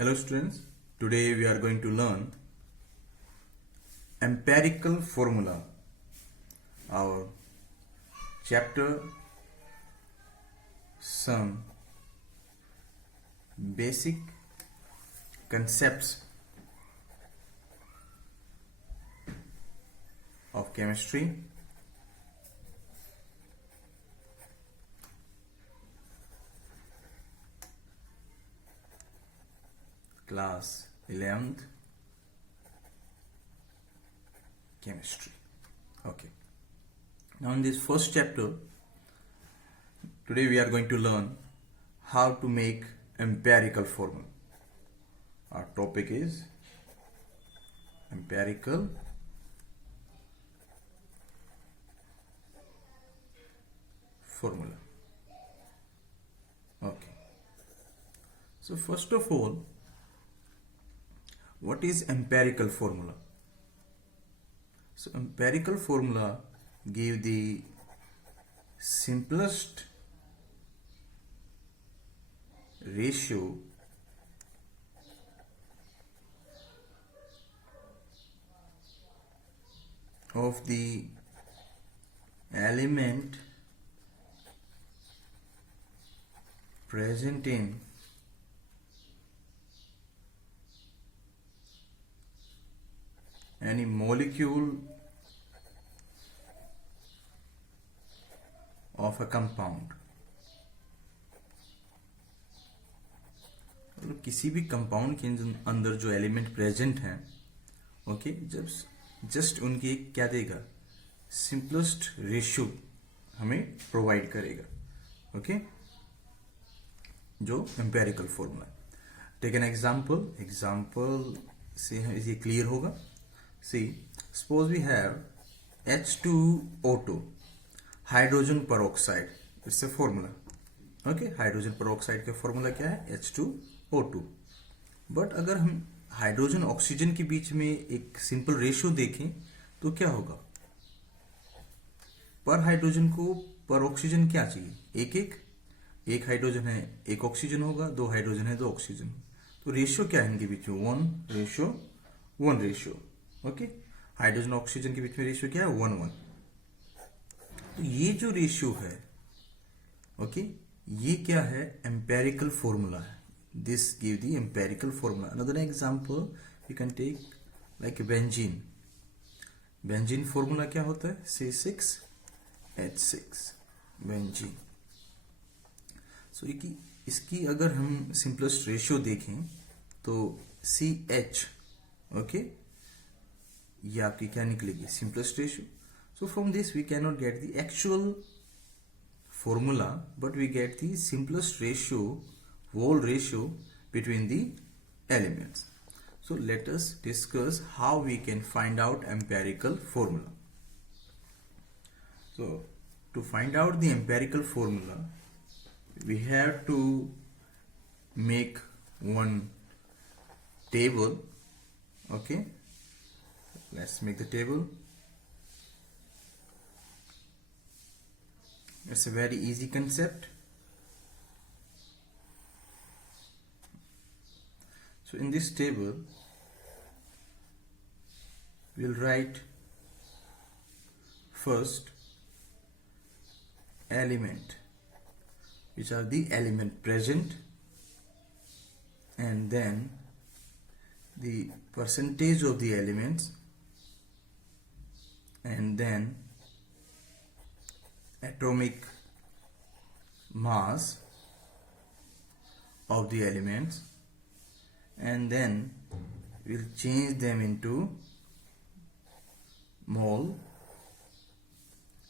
Hello students, today we are going to learn empirical formula. Our chapter some basic concepts of chemistry. Class 11th chemistry. Okay, now in this first chapter today we are going to learn how to make empirical formula. Our topic is empirical formula. Okay, so first of all, what is empirical formula? So empirical formula give the simplest ratio of the element present in any molecule of a compound. किसी भी compound के अंदर जो element present हैं, okay, जब just उनकी क्या देगा, सिंपलेस्ट रेशियो हमें प्रोवाइड करेगा. ओके, जो empirical formula. Take an example से ये क्लियर होगा. See, suppose we have H2O2, hydrogen peroxide. It's a formula. Okay, hydrogen peroxide का फॉर्मूला क्या है? H2O2. बट अगर हम हाइड्रोजन ऑक्सीजन के बीच में एक सिंपल रेशियो देखें तो क्या होगा? पर हाइड्रोजन को पर ऑक्सीजन क्या चाहिए? एक हाइड्रोजन है, एक ऑक्सीजन होगा, दो हाइड्रोजन है, दो ऑक्सीजन. तो रेशियो क्या है इनके बीच में? 1:1 रेशियो. ओके, हाइड्रोजन ऑक्सीजन के बीच में रेशियो क्या है? 1:1. तो ये जो रेशियो है, ओके, ये क्या है? एम्पेरिकल फॉर्मूला है. This give the empirical formula. Another example you can take like benzene. Benzene formula क्या होता है? C6H6 benzene. सो इसकी अगर हम सिंपलेस्ट रेशियो देखें तो CH, ओके, ये आपकी क्या निकलेगी? Simplest ratio. So from this we can not get the actual formula, but we get the simplest ratio, whole ratio between the elements. So let us discuss how we can find out empirical formula. So to find out the empirical formula, we have to make one table. Okay, let's make the table. It's a very easy concept. So in this table we'll write first element, which are the element present, and then the percentage of the elements, and then atomic mass of the elements, and then we'll change them into mole,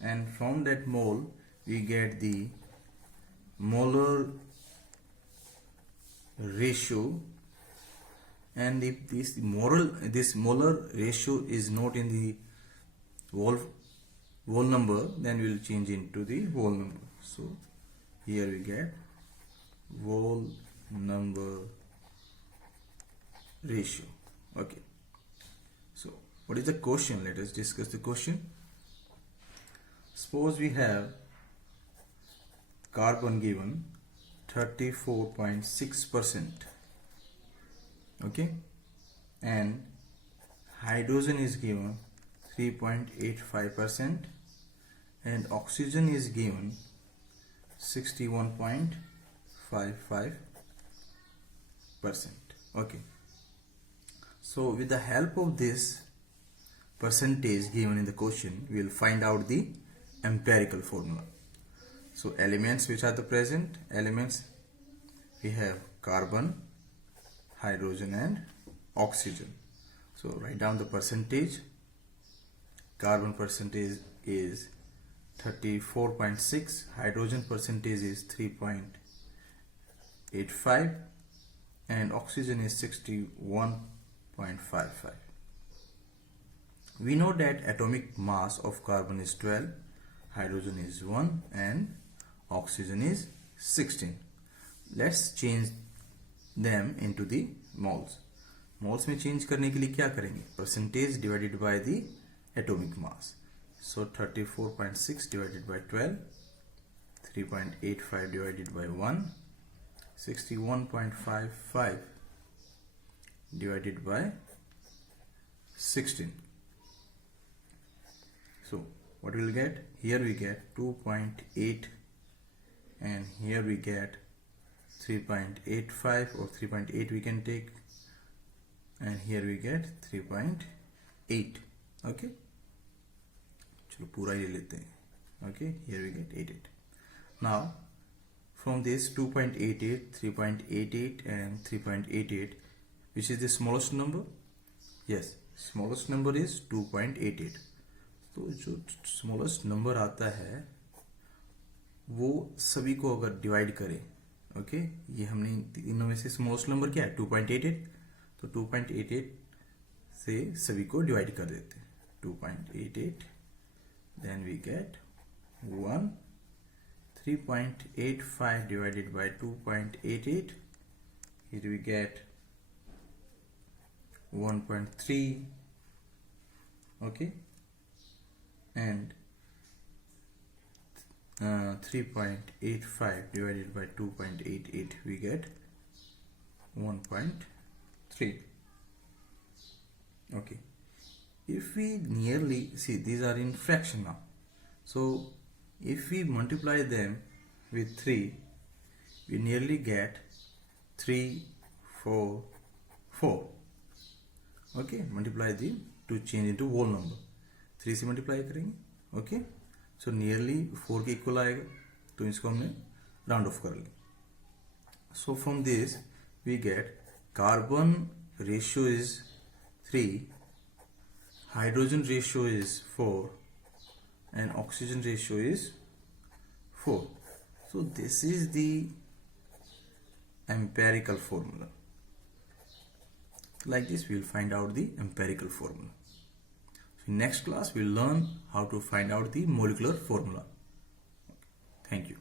and from that mole we get the molar ratio. And if this molar ratio is not in the whole number, then we will change into the whole number. So here we get whole number ratio. Okay, so what is the question? Let us discuss the question. Suppose we have carbon given 34.6%, okay, and hydrogen is given 3.85% and oxygen is given 61.55%. Okay, so with the help of this percentage given in the question, we will find out the empirical formula. So elements which are the present elements, we have carbon, hydrogen and oxygen. So write down the percentage. Carbon percentage is 34.6, hydrogen percentage is 3.85 and oxygen is 61.55. We know that atomic mass of carbon is 12, hydrogen is 1 and oxygen is 16. Let's change them into the moles. Moles में change करने के लिए क्या करेंगे? Percentage divided by the atomic mass. So 34.6 divided by 12, 3.85 divided by 1, 61.55 divided by 16. So what we will get? Here we get 2.8 and here we get 3.85 or 3.8 we can take, and here we get 3.8. okay, चलो पूरा ही ले लेते हैं. Okay, here we get 88. Now from this 2.88, 3.88 and 3.88, which is the smallest number? Yes, smallest number is 2.88. तो जो smallest number आता है वो सभी को अगर डिवाइड करें, ओके, ये हमने तीनों में से स्मॉलेस्ट नंबर क्या है? 2.88. तो 2.88 से सभी को डिवाइड कर देते हैं. 2.88, then we get 1. 3.85 divided by 2.88, here we get 1.3, okay, and 3.85 divided by 2.88, we get 1.3. okay, if we nearly see, these are in fraction now, so if we multiply them with 3, we nearly get 3, 4, 4. okay, multiply the to change into whole number. 3 से multiply करेंगे, okay, so nearly 4 के equal आएगा, तो इसको हमने round off कर लें. So from this we get carbon ratio is 3, hydrogen ratio is 4 and oxygen ratio is 4. So this is the empirical formula. Like this we will find out the empirical formula. So in next class we will learn how to find out the molecular formula. Thank you.